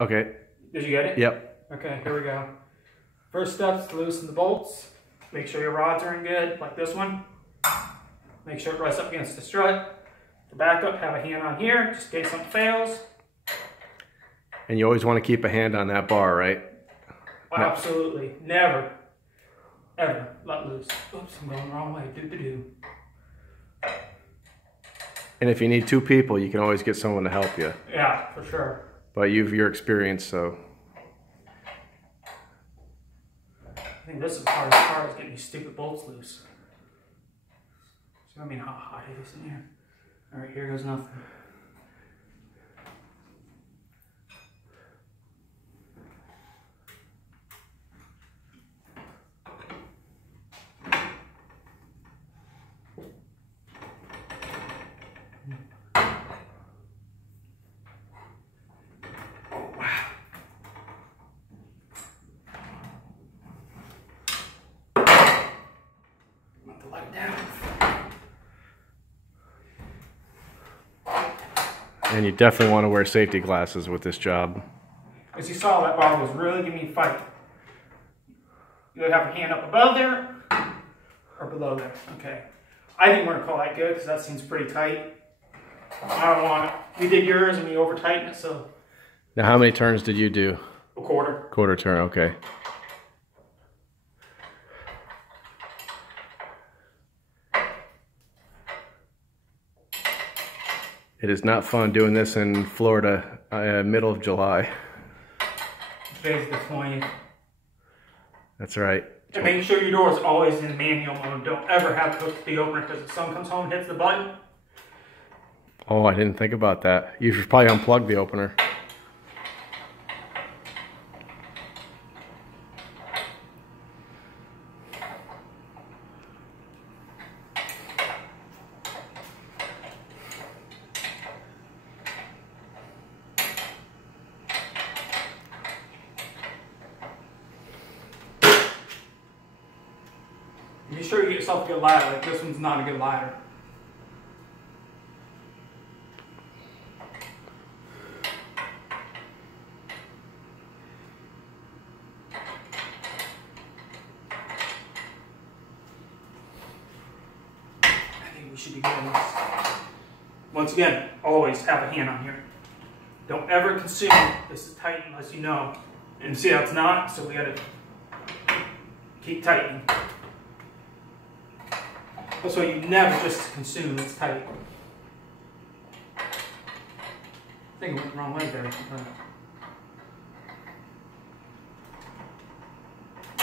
Okay. Did you get it? Yep. Okay, here we go. First step is to loosen the bolts. Make sure your rods are in good, like this one. Make sure it rests up against the strut. For backup, have a hand on here, just in case something fails. And you always want to keep a hand on that bar, right? Absolutely. Never, ever let loose. Oops, I'm going the wrong way. Do. And if you need two people, you can always get someone to help you. Yeah, for sure. But you've your experience, so. I think this is the hardest part, is getting these stupid bolts loose. See what I mean, how hot it is in here. All right, here goes nothing. And you definitely want to wear safety glasses with this job. As you saw, that bar was really giving me a fight. You would have your hand up above there or below there. Okay. I think we're going to call that good because that seems pretty tight. I don't want it. We did yours and we over tightened it, so. Now, how many turns did you do? A quarter. Quarter turn, okay. It is not fun doing this in Florida, middle of July. Today's the 20th. That's right. And make sure your door is always in manual mode. Don't ever have it hooked to the opener because if someone comes home and hits the button. Oh, I didn't think about that. You should probably unplug the opener. Be sure you get yourself a good ladder. Like this one's not a good ladder. I think we should be good on this. Once again, always have a hand on here. Don't ever consume this is tight unless you know. And see how it's not, so we gotta keep tightening. That's why you never just consume, it's tight. I think I went the wrong way there.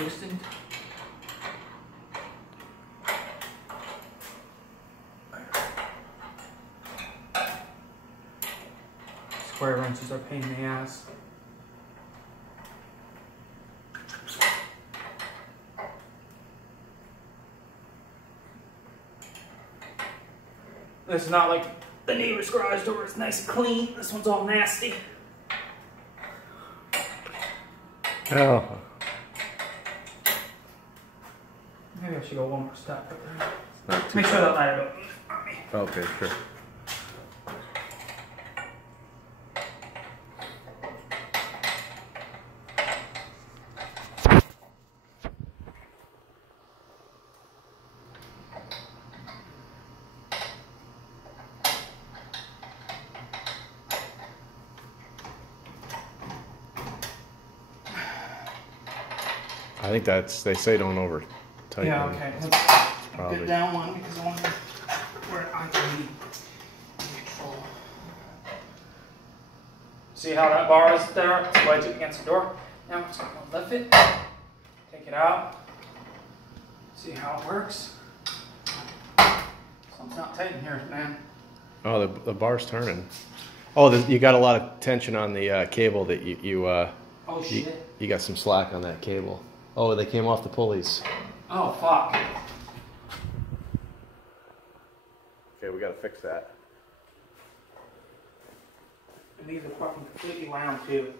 Loosened. Square wrenches are a pain in the ass. This is not like the neighbor's garage door, it's nice and clean. This one's all nasty. Oh. Maybe I should go one more step. Make sure that ladder goes. Okay, sure. I think that's, they say don't over tighten. Yeah, okay. Let's get down one because I want to where I can be control. See how that bar is there? It's wedged against the door. Now I'm just going to lift it, take it out, see how it works. Something's not tight in here, man. Oh, the bar's turning. Oh, you got a lot of tension on the cable that oh shit. You got some slack on that cable. Oh, they came off the pulleys. Oh, fuck. Okay, we gotta fix that. And these are fucking completely wound too.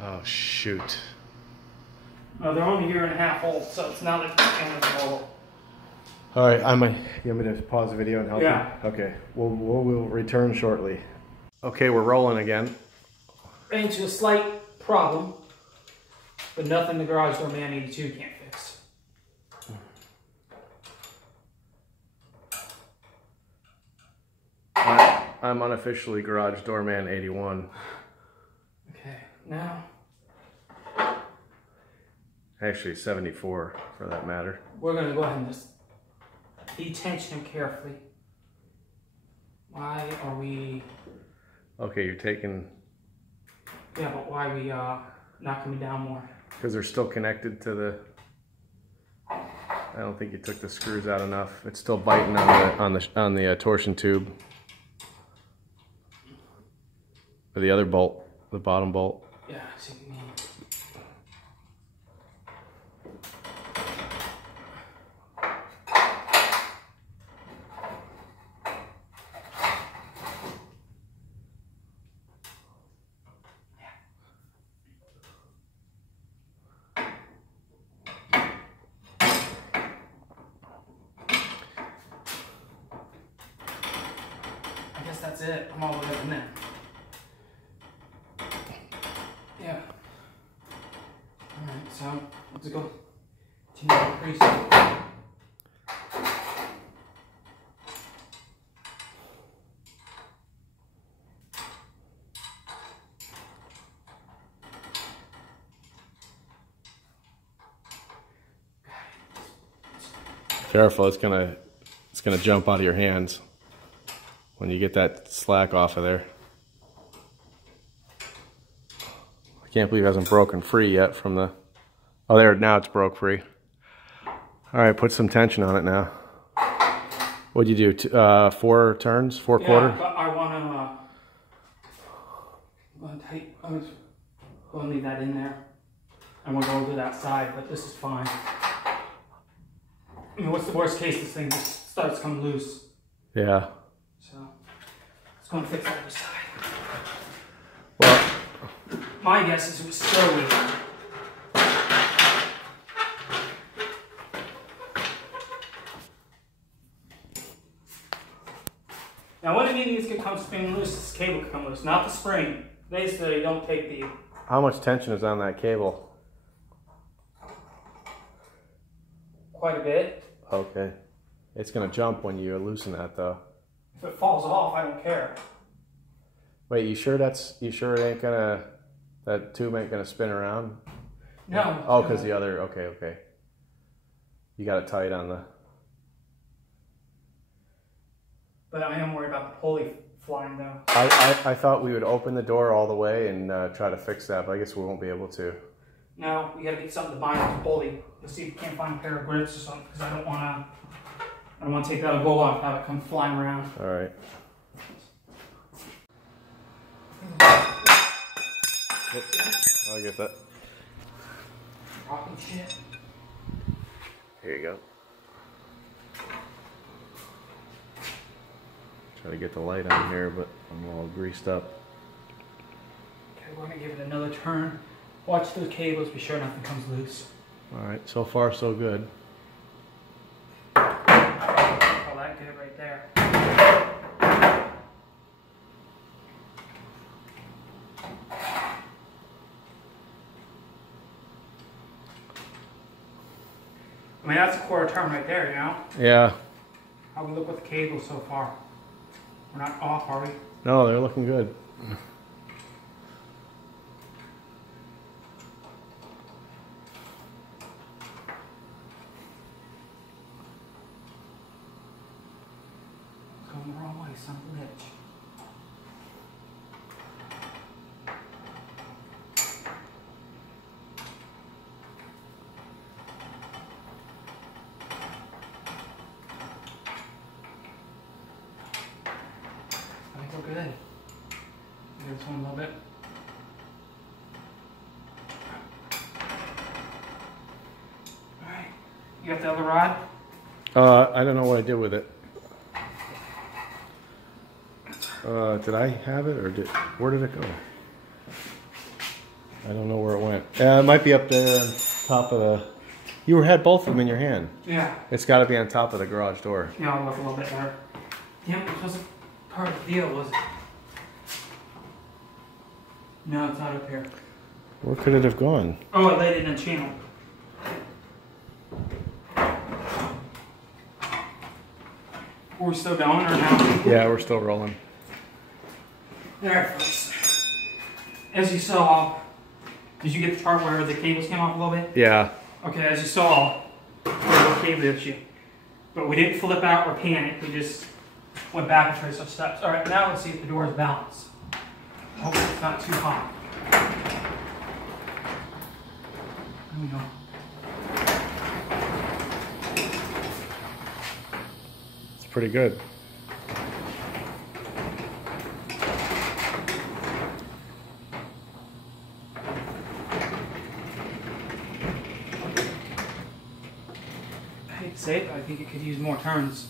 Oh, shoot. Oh, they're only 1.5 years old, so it's not like the end of the world. All right, you want me to pause the video and help you? Okay, we'll return shortly. Okay, we're rolling again. ran into a slight problem, but nothing the garage door man 82 can't fix. I'm unofficially garage doorman 81. Okay, now. Actually 74 for that matter. We're gonna go ahead and just detension him carefully. Why are we... Okay, you're taking... Yeah, but why are we knocking me down more? Because they're still connected to the... I don't think you took the screws out enough. It's still biting on the torsion tube. Or the other bolt, the bottom bolt. Yeah, I see what you mean. I guess that's it. I'm all the way in there. Yeah. Alright, so let's go to the increase. Careful, it's gonna jump out of your hands when you get that slack off of there. I can't believe it hasn't broken free yet from the... Oh, there, now it's broke free. All right, put some tension on it now. What'd you do, 4 turns, 4 quarters? Yeah, I want to, I'm going to leave that in there. And we'll go to that side, but this is fine. I mean, what's the worst case? This thing just starts coming loose. Yeah. So, let's go and fix the other side. Well, my guess is it was so weak. Now, when any of these could come spinning loose, this cable could come loose, not the spring. They say don't take the... how much tension is on that cable? Quite a bit. Okay. It's gonna jump when you loosen that though. If it falls off, I don't care. Wait, you sure it ain't gonna, that tube ain't gonna spin around? No. Oh, because the other, okay. You got it tight on the... But I am worried about the pulley flying though. I thought we would open the door all the way and try to fix that, but I guess we won't be able to. No, we gotta get something to bind the pulley. Let's see if we can't find a pair of grips or something, because I don't want to take that goal off and have it come flying around. All right. Oops, I'll get that. Rocking shit. Here you go. Try to get the light on here, but I'm all greased up. Okay, we're gonna give it another turn. Watch those cables, be sure nothing comes loose. All right, so far so good. Oh, that good right there. I mean, that's a quarter turn right there, you know? Yeah. How we look with the cables so far? We're not off, are we? No, they're looking good. Going the wrong way, son of a bitch. I think we're good. Give this one a little bit. Alright. You got the other rod? I don't know what I did with it. Did I have it, or where did it go? I don't know where it went. It might be up there on top of the... You had both of them in your hand. Yeah. It's got to be on top of the garage door. Yeah, I'll look a little bit better. Damn, it wasn't part of the deal, was it? No, it's not up here. Where could it have gone? Oh, I laid it in a channel. Are we still going or no? Yeah, we're still rolling. Alright, folks. As you saw, did you get the part where the cables came off a little bit? Yeah. Okay, as you saw, there was a cable issue. But we didn't flip out or panic, we just went back and traced our steps. Alright, now let's see if the door is balanced. Hopefully it's not too hot. There we go. It's pretty good. I hate to say it, but I think it could use more turns.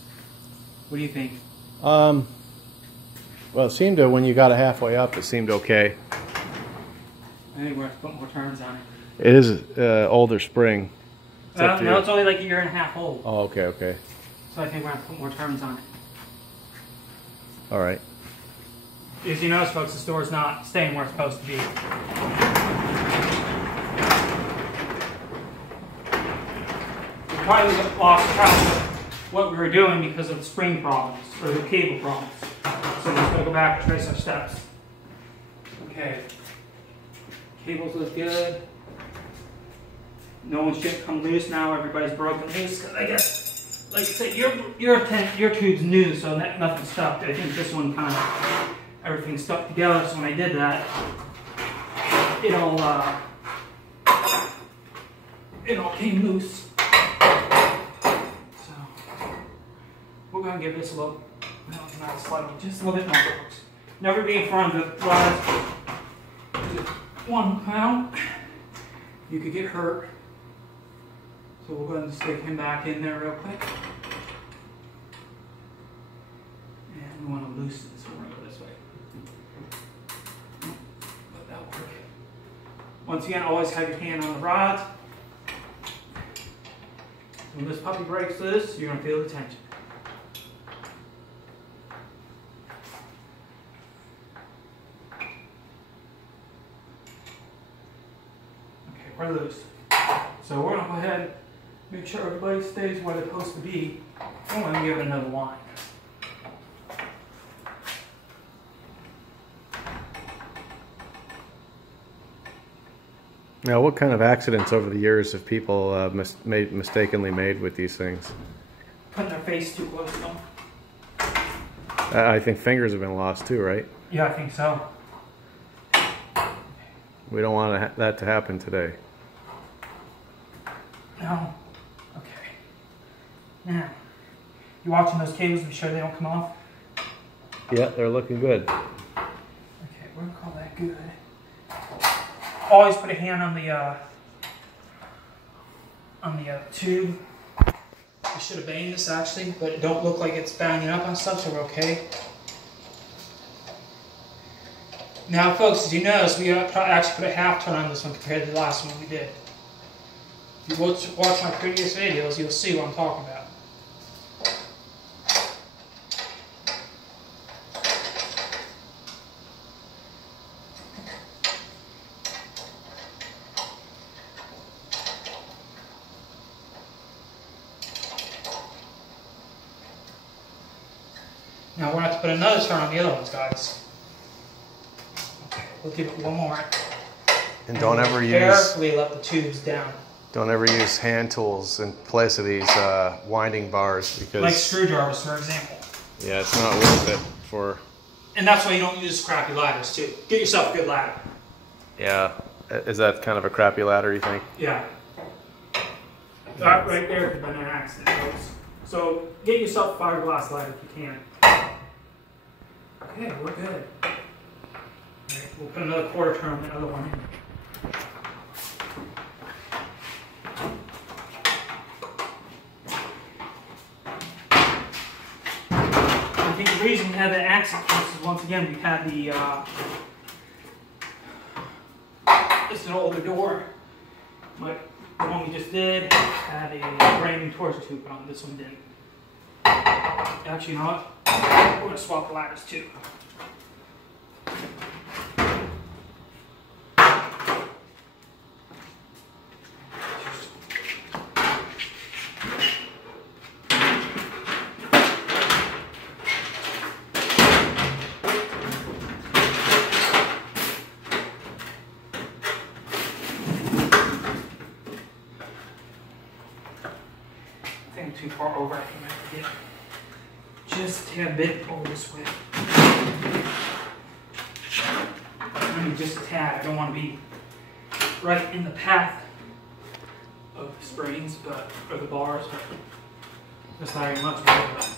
What do you think? Well, it seemed to, when you got it halfway up, it seemed okay. I think we're going to put more turns on it. It is older spring. No, it's only like a year and a half old. Oh, okay, okay. So I think we're going to put more turns on it. All right. As you notice, folks, this door's not staying where it's supposed to be. We probably lost track of what we were doing because of the spring problems, or the cable problems. So we're just going to go back and trace our steps. Okay. Cables look good. No one should come loose now. Everybody's broken loose. Because I guess, like I said, your tube's new, so nothing's stuck. I think this one kind of, everything stuck together. So when I did that, it all came loose. So we're going to give this a little, just a little bit more, folks. Never be in front of the rods. One pound, you could get hurt. So we're going to stick him back in there real quick. And we want to loosen this. We're going to go this way. Let that work. Once again, always have your hand on the rods. When this puppy breaks loose, you're going to feel the tension. Okay, we're loose. So we're going to go ahead and make sure everybody stays where they're supposed to be. I'm going to give it another line. Now, what kind of accidents over the years have people mistakenly made with these things? Putting their face too close to them. I think fingers have been lost too, right? Yeah, I think so. We don't want that to happen today. No. Okay. Now, you watching those cables to be sure they don't come off? Yeah, they're looking good. Okay, we're going to call that good. Always put a hand on the tube. I should have banged this actually, but it don't look like it's banging up on stuff, so we're okay. Now, folks, as you notice, we actually put a half turn on this one compared to the last one we did. If you watch my previous videos, you'll see what I'm talking about. Now we're going to have to put another turn on the other ones, guys. Okay, we'll give it one more. And don't ever carefully let the tubes down. Don't ever use hand tools in place of these winding bars because, like screwdrivers, for example. Yeah, it's not worth it for. And that's why you don't use crappy ladders too. Get yourself a good ladder. Yeah, is that kind of a crappy ladder, you think? Yeah. That right there could have been an accident, folks. So get yourself a fiberglass ladder if you can. Okay, we're good. Alright, we'll put another quarter turn on the other one in. I think the reason we had that accident is once again we had the this is an older door. But the one we just did had a brand new torch tube on. This one didn't. Actually, you know what? We're going to swap the ladders too. too far over. I think I have to get just a tad bit over this way. I mean, just a tad. I don't want to be right in the path of the springs, but or the bars, but that's not very much better.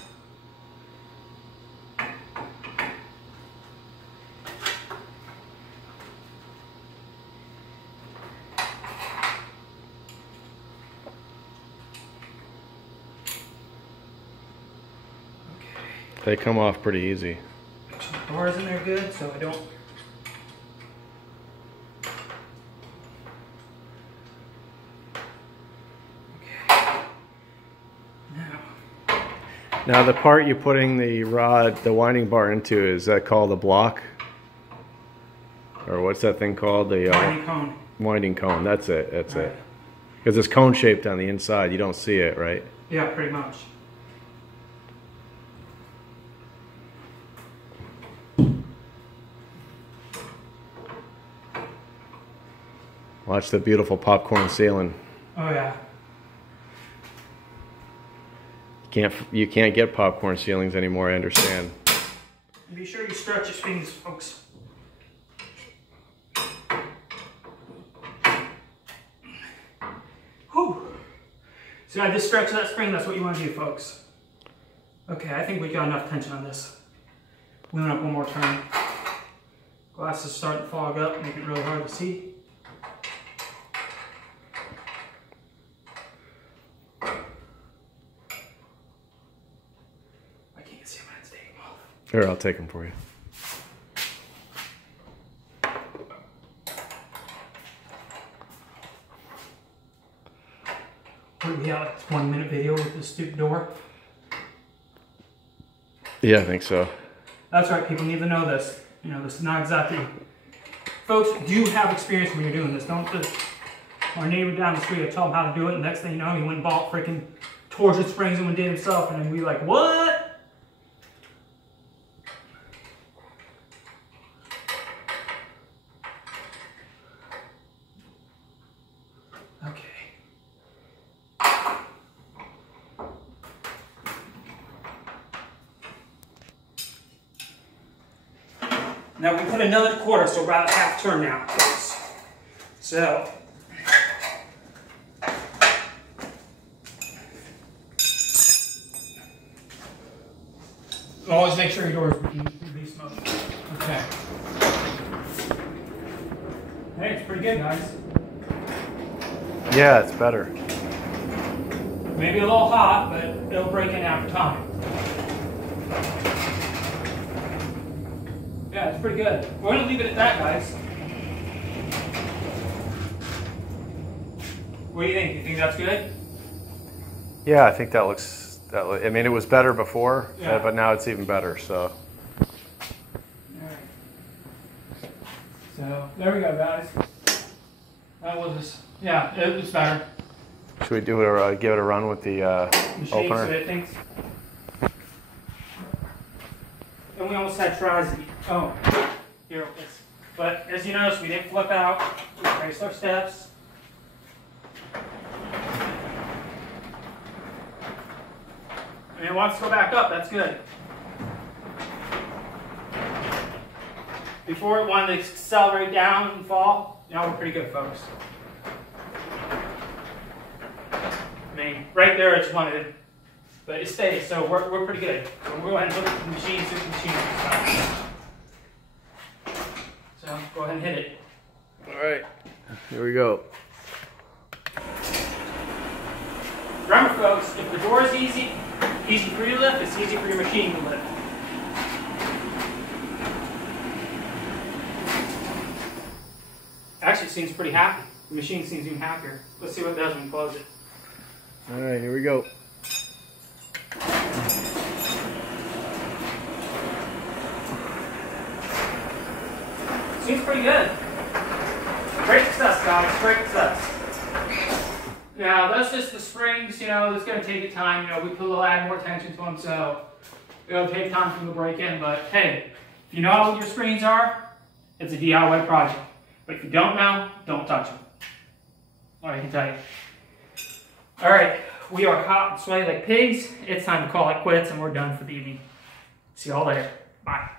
They come off pretty easy. The bars in there good, so I don't. Okay. Now the part you're putting the rod, the winding bar into, is that called a block? Or what's that thing called? The winding cone. Winding cone. That's it. That's Right. it. Because it's cone shaped on the inside. You don't see it, right? Yeah, pretty much. Watch the beautiful popcorn ceiling. Oh yeah. You can't get popcorn ceilings anymore, I understand. And be sure you stretch your fingers, folks. Whew. So I just stretch that spring, that's what you want to do, folks. Okay, I think we got enough tension on this. Wheeling up one more turn. Glass is starting to fog up, make it really hard to see. Here, I'll take them for you. What do we have? It's 1 minute video with this stupid door. Yeah, I think so. That's right, people need to know this. You know, this is not exactly... Folks, do have experience when you're doing this. Don't just... Our neighbor down the street, I tell him how to do it, and the next thing you know, he went and bought freaking torsion springs and did it himself, and then we like, what? Now we put another quarter, so about a half turn now. So, always make sure your doors release motion. Okay. Hey, it's pretty good, guys. Yeah, it's better. Maybe a little hot, but it'll break in after time. Yeah, it's pretty good. We're going to leave it at that, guys. What do you think? You think that's good? Yeah, I think that looks... I mean, it was better before, yeah. But now it's even better, so... Alright. So, there we go, guys. That was just... Yeah, it was better. Should we do it, give it a run with the Machine, opener? so it thinks. And we almost had tries. Oh, here it is. But as you notice, we didn't flip out. We traced our steps. And it wants to go back up. That's good. Before it wanted to accelerate down and fall. Now we're pretty good, folks. I mean, right there, it's wanted, but it stays, so we're pretty good. So we'll go ahead and look at the machine, see what the machine is. So go ahead and hit it. All right, here we go. Remember, folks, if the door is easy for you to lift, it's easy for your machine to lift. Actually, it seems pretty happy. The machine seems even happier. Let's see what it does when we close it. All right, here we go. Seems pretty good. Great success, guys. Great success. Now, that's just the springs. You know, it's going to take time. You know, we put a little add more tension to them, so it'll take time for them to break in. But hey, if you know what your springs are, it's a DIY project. But if you don't know, don't touch them. All I can tell you. All right, We are hot and sweaty like pigs. It's time to call it quits, and we're done for the evening. See y'all later. Bye.